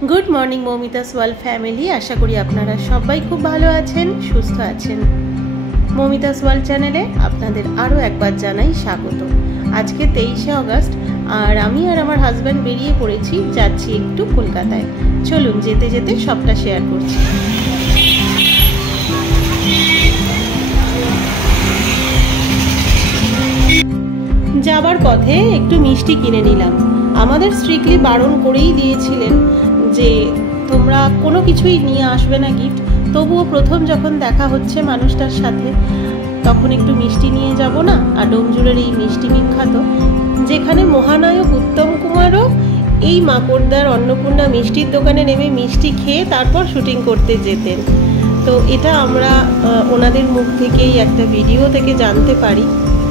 Good morning Moumita's world family. आशा करी आपनारा सबाई खूब भालो आछेन, सुस्थ आछेन। मौमितास वर्ल्ड चैनेले आपनादेर आरो एकबार जानाई स्वागत। आज के 23 अगस्ट और आमी और आमार हाजबैंड बेरिये पड़ेछि, जाচ্ছি एकटू कलकाताय। चलुन जेते जेते सबटा शेयर करछि। যাবার পথে একটু মিষ্টি কিনে নিলাম। আমাদের স্ট্রিক্টলি বারণ করেই দিয়েছিলেন যে তোমরা কোনো কিছুই নিয়ে আসবে না গিফট, তবুও প্রথম যখন দেখা হচ্ছে মানুষটার সাথে তখন একটু মিষ্টি নিয়ে যাব না। আর ডোমজুড়ের এই মিষ্টি বিখ্যাত, যেখানে মহানায়ক উত্তম কুমারও এই মাকড়দার অন্নপূর্ণা মিষ্টির দোকানে নেমে মিষ্টি খেয়ে তারপর শুটিং করতে যেতেন। তো এটা আমরা ওনাদের মুখ থেকেই একটা ভিডিও থেকে জানতে পারি,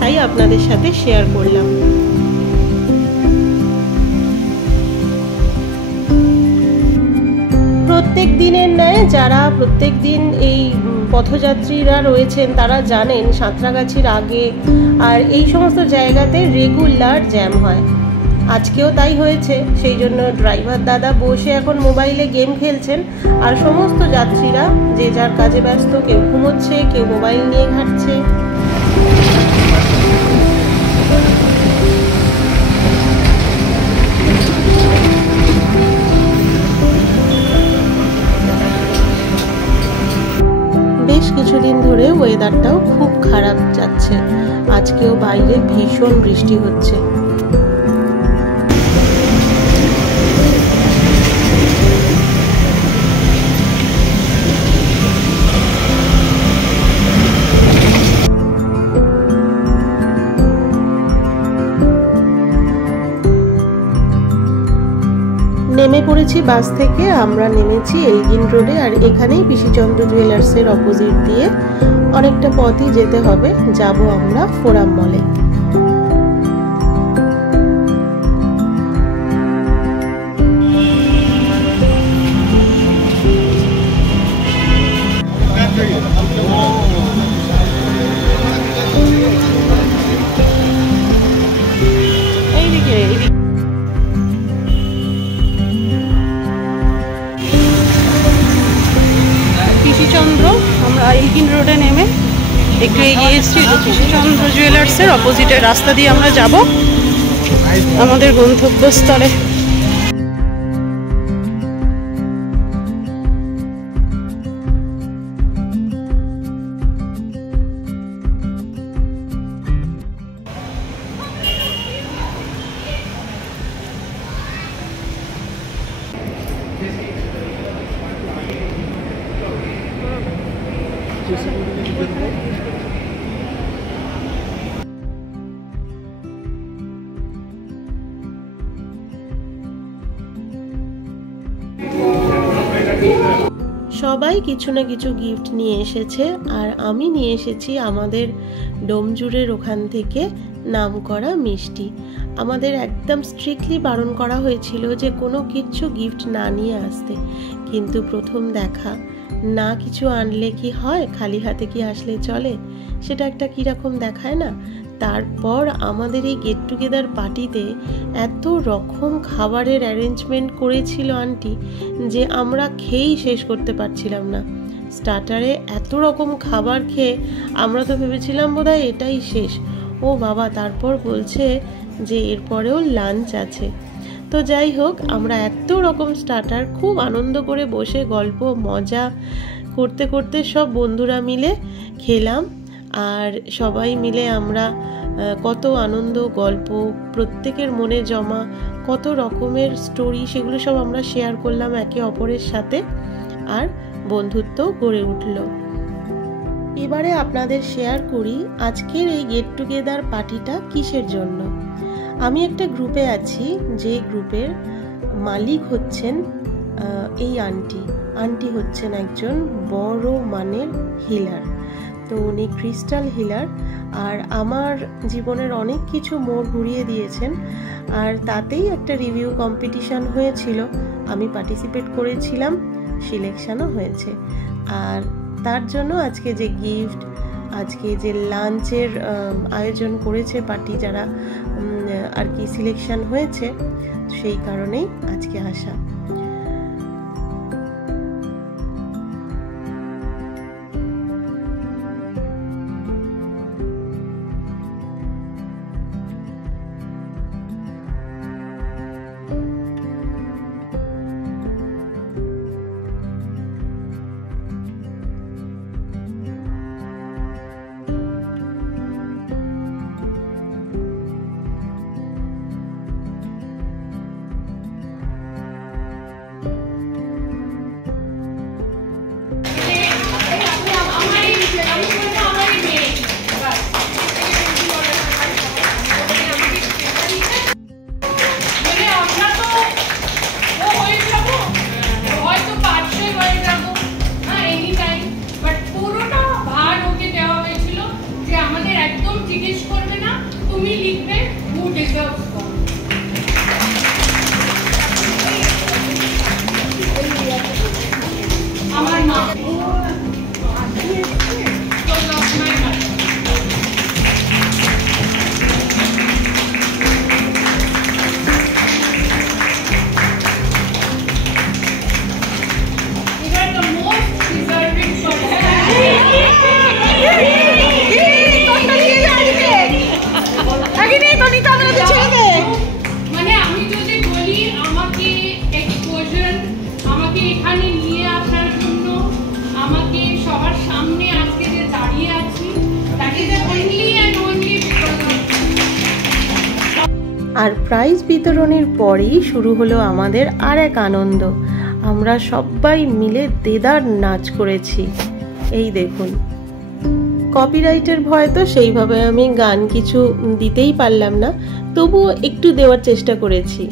তাই আপনাদের সাথে শেয়ার করলাম। প্রত্যেক দিনের ন্যায় যারা প্রত্যেক দিন এই পথযাত্রীরা রয়েছেন তারা জানেন সাঁতরাগাছির আগে আর এই সমস্ত জায়গাতে রেগুলার জ্যাম হয়। আজকেও তাই হয়েছে। সেই জন্য ড্রাইভার দাদা বসে এখন মোবাইলে গেম খেলছেন আর সমস্ত যাত্রীরা যে যার কাজে ব্যস্ত, কেউ ঘুমোচ্ছে, কেউ মোবাইল নিয়ে ঘাঁটছে। বেশ কিছুদিন ধরে ওয়েদারটাও খুব খারাপ যাচ্ছে। আজকেও বাইরে ভীষণ বৃষ্টি হচ্ছে। নেমে পড়েছি বাস থেকে। আমরা নেমেছি এলগিন রোডে, আর এখানেই পিসিচন্দ্র জুয়েলার্সের অপোজিট দিয়ে অনেকটা পথই যেতে হবে। যাব আমরা ফোরাম মলে। আমরা এলগিন রোডে নেমে একটু এগিয়ে এসেছি। পিসিচন্দ্র জুয়েলার্সের অপোজিটের রাস্তা দিয়ে আমরা যাব আমাদের গন্তব্যস্থলে। সবাই কিছু না কিছু গিফট নিয়ে এসেছে, আর আমি নিয়ে এসেছি আমাদের ডোমজুড়ের ওখান থেকে নামকরা মিষ্টি। আমাদের একদম স্ট্রিক্টলি বারণ করা হয়েছিল যে কোনো কিছু গিফট না নিয়ে আসতে, কিন্তু প্রথম দেখা, না কিছু আনলে কি হয়, খালি হাতে কি আসলে চলে, সেটা একটা কীরকম দেখায় না। তারপর আমাদের এই গেট টুগেদার পার্টিতে এত রকম খাবারের অ্যারেঞ্জমেন্ট করেছিল আন্টি যে আমরা খেয়েই শেষ করতে পারছিলাম না। স্টার্টারে এত রকম খাবার খেয়ে আমরা তো ভেবেছিলাম বোধহয় এটাই শেষ। ও বাবা, তারপর বলছে যে এরপরেও লাঞ্চ আছে। তো যাই হোক, আমরা এত রকম স্টার্টার খুব আনন্দ করে বসে গল্প মজা করতে করতে সব বন্ধুরা মিলে খেলাম। আর সবাই মিলে আমরা কত আনন্দ, গল্প, প্রত্যেকের মনে জমা কত রকমের স্টোরি, সেগুলো সব আমরা শেয়ার করলাম একে অপরের সাথে, আর বন্ধুত্ব গড়ে উঠল। এবারে আপনাদের শেয়ার করি আজকের এই গেট টুগেদার পার্টিটা কিসের জন্য। আমি একটা গ্রুপে আছি, যে গ্রুপের মালিক হচ্ছেন এই আন্টি হচ্ছেন একজন বড় মানের হিলার। তো উনি ক্রিস্টাল হিলার, আর আমার জীবনের অনেক কিছু মোড় ঘুরিয়ে দিয়েছেন। আর তাতেই একটা রিভিউ কম্পিটিশন হয়েছিল, আমি পার্টিসিপেট করেছিলাম, সিলেকশনও হয়েছে। আর তার জন্য আজকে যে গিফট, আজকে যে লাঞ্চের আয়োজন করেছে পার্টি, যারা আর কি সিলেকশন হয়েছে, সেই কারণেই আজকে আসা। আর প্রাইজ বিতরণের পরেই শুরু হলো আমাদের আর এক আনন্দ। আমরা সবাই মিলে দেদার নাচ করেছি। এই দেখুন, কপিরাইটের ভয় তো সেইভাবে আমি গান কিছু দিতেই পারলাম না, তবুও একটু দেওয়ার চেষ্টা করেছি।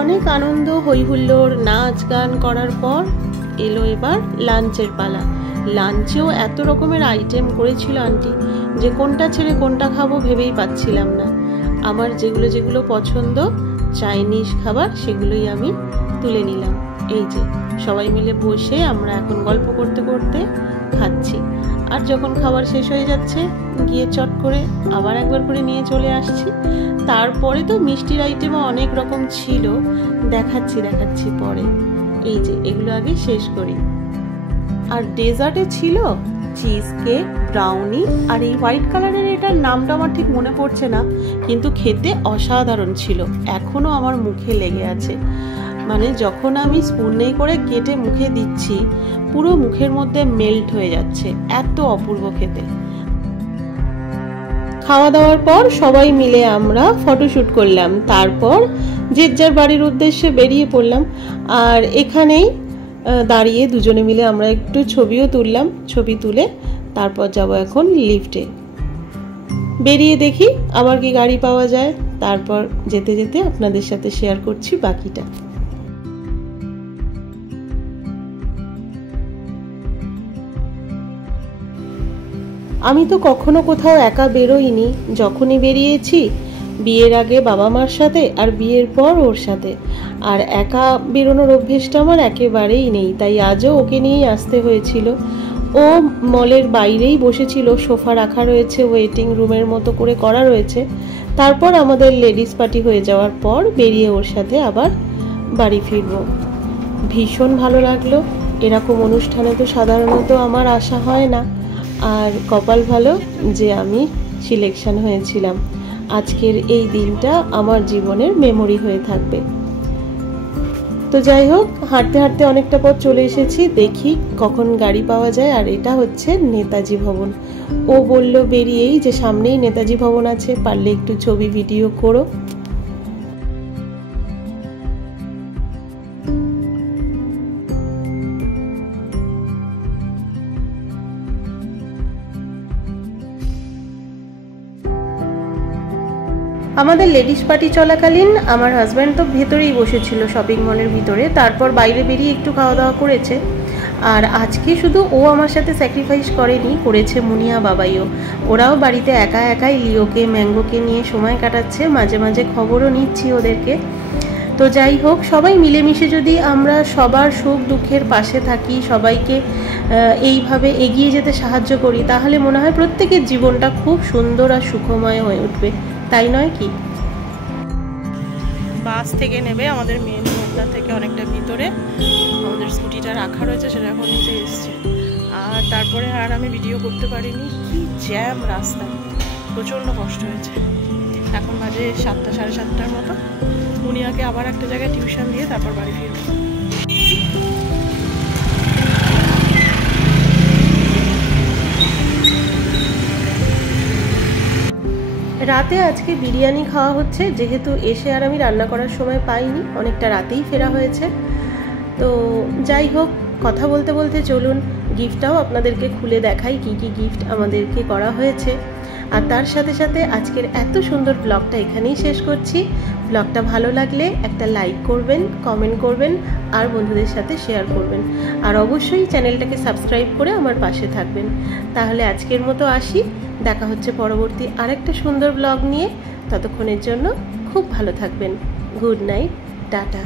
অনেক আনন্দ, হই হুল্লোড়, নাচ গান করার পর এলো এবার লাঞ্চের পালা। লাঞ্চেও এত রকমের আইটেম করেছিল আন্টি যে কোনটা ছেড়ে কোনটা খাবো ভেবেই পাচ্ছিলাম না। আমার যেগুলো যেগুলো পছন্দ চাইনিজ খাবার সেগুলোই আমি তুলে নিলাম। এই যে সবাই মিলে বসে আমরা এখন গল্প করতে করতে খাচ্ছি। আর যখন খাবার শেষ হয়ে যাচ্ছে গিয়ে চট করে আবার একবার করে নিয়ে চলে আসছি। তারপরে তো মিষ্টির আইটেমও অনেক রকম ছিল, দেখাচ্ছি পরে। এই যে এগুলো আগে শেষ করি। আর ডেজার্টে ছিল চিজ কেক, ব্রাউনি, আর এই হোয়াইট কালারের এটার নামটা আমার ঠিক মনে পড়ছে না, কিন্তু খেতে অসাধারণ ছিল, এখনো আমার মুখে লেগে আছে। মানে যখন আমি স্পুনে করে কেটে মুখে দিচ্ছি পুরো মুখের মধ্যে মেল্ট হয়ে যাচ্ছে, এত অপূর্ব খেতে। খাওয়া দাওয়ার পর সবাই মিলে আমরা ফটোশ্যুট করলাম, তারপর যে যার বাড়ির উদ্দেশ্যে বেরিয়ে পড়লাম। আর এখানেই দাঁড়িয়ে দুজনে মিলে আমরা একটু ছবিও তুললাম। ছবি তুলে তারপর যাব এখন লিফটে। বেরিয়ে দেখি আবার কি গাড়ি পাওয়া যায়, তারপর যেতে যেতে আপনাদের সাথে শেয়ার করছি বাকিটা। আমি তো কখনো কোথাও একা বেরোইনি, যখনই বেরিয়েছি বিয়ের আগে বাবা মার সাথে আর বিয়ের পর ওর সাথে। আর একা বেরোনোর অভ্যেসটা আমার একেবারেই নেই, তাই আজও ওকে নিয়েই আসতে হয়েছিল। ও মলের বাইরেই বসেছিল, সোফা রাখা রয়েছে, ওয়েটিং রুমের মতো করে করা রয়েছে। তারপর আমাদের লেডিস পার্টি হয়ে যাওয়ার পর বেরিয়ে ওর সাথে আবার বাড়ি ফিরবো। ভীষণ ভালো লাগলো। এরকম অনুষ্ঠানে তো সাধারণত আমার আসা হয় না, আর কপাল ভালো যে আমি সিলেকশন হয়েছিলাম। আজকের এই দিনটা আমার জীবনের মেমোরি হয়ে থাকবে। তো যাই হোক, হাঁটতে হাঁটতে অনেকটা পথ চলে এসেছি, দেখি কখন গাড়ি পাওয়া যায়। আর এটা হচ্ছে নেতাজি ভবন। ও বলল বেরিয়েই যে সামনেই নেতাজি ভবন আছে, পারলে একটু ছবি ভিডিও করো। আমাদের লেডিস পার্টি চলাকালীন আমার হাজব্যান্ড তো ভেতরেই বসেছিল শপিং মলের ভিতরে, তারপর বাইরে বেরিয়ে একটু খাওয়া দাওয়া করেছে। আর আজকে শুধু ও আমার সাথে স্যাক্রিফাইস করেনি, করেছে মুনিয়া বাবাইও। ওরাও বাড়িতে একা একাই লিওকে ম্যাঙ্গোকে নিয়ে সময় কাটাচ্ছে, মাঝে মাঝে খবরও নিচ্ছি ওদেরকে। তো যাই হোক, সবাই মিলেমিশে যদি আমরা সবার সুখ দুঃখের পাশে থাকি, সবাইকে এইভাবে এগিয়ে যেতে সাহায্য করি, তাহলে মনে হয় প্রত্যেকের জীবনটা খুব সুন্দর আর সুখময় হয়ে উঠবে, তাই নয় কি? বাস থেকে নেবে আমাদের মেন রোডটা থেকে অনেকটা ভিতরে আমাদের স্কুটিটা রাখা রয়েছে, সেটা এখন নিতে এসছে। আর তারপরে আর আমি ভিডিও করতে পারিনি, কি জ্যাম রাস্তা, প্রচণ্ড কষ্ট হয়েছে। এখন বাজে 7টা সাড়ে 7টার মতো। মুনিয়াকে আবার একটা জায়গায় টিউশন দিয়ে তারপর বাড়ি ফিরব। রাতে আজকে বিরিয়ানি খাওয়া হচ্ছে, যেহেতু এসে আর আমি রান্না করার সময় পাইনি, অনেকটা রাতেই ফেরা হয়েছে। তো যাই হোক, কথা বলতে বলতে চলুন গিফটটাও আপনাদেরকে খুলে দেখাই, কি কি গিফট আমাদেরকে করা হয়েছে। আর তার সাথে সাথে আজকের এত সুন্দর ব্লগটা এখানেই শেষ করছি। ব্লগটা ভালো লাগলে একটা লাইক করবেন, কমেন্ট করবেন, আর বন্ধুদের সাথে শেয়ার করবেন। আর অবশ্যই চ্যানেলটাকে সাবস্ক্রাইব করে আমার পাশে থাকবেন। তাহলে আজকের মতো আসি, দেখা হচ্ছে পরবর্তী আরেকটা সুন্দর ব্লগ নিয়ে। ততক্ষণের জন্য খুব ভালো থাকবেন। Good night, tata.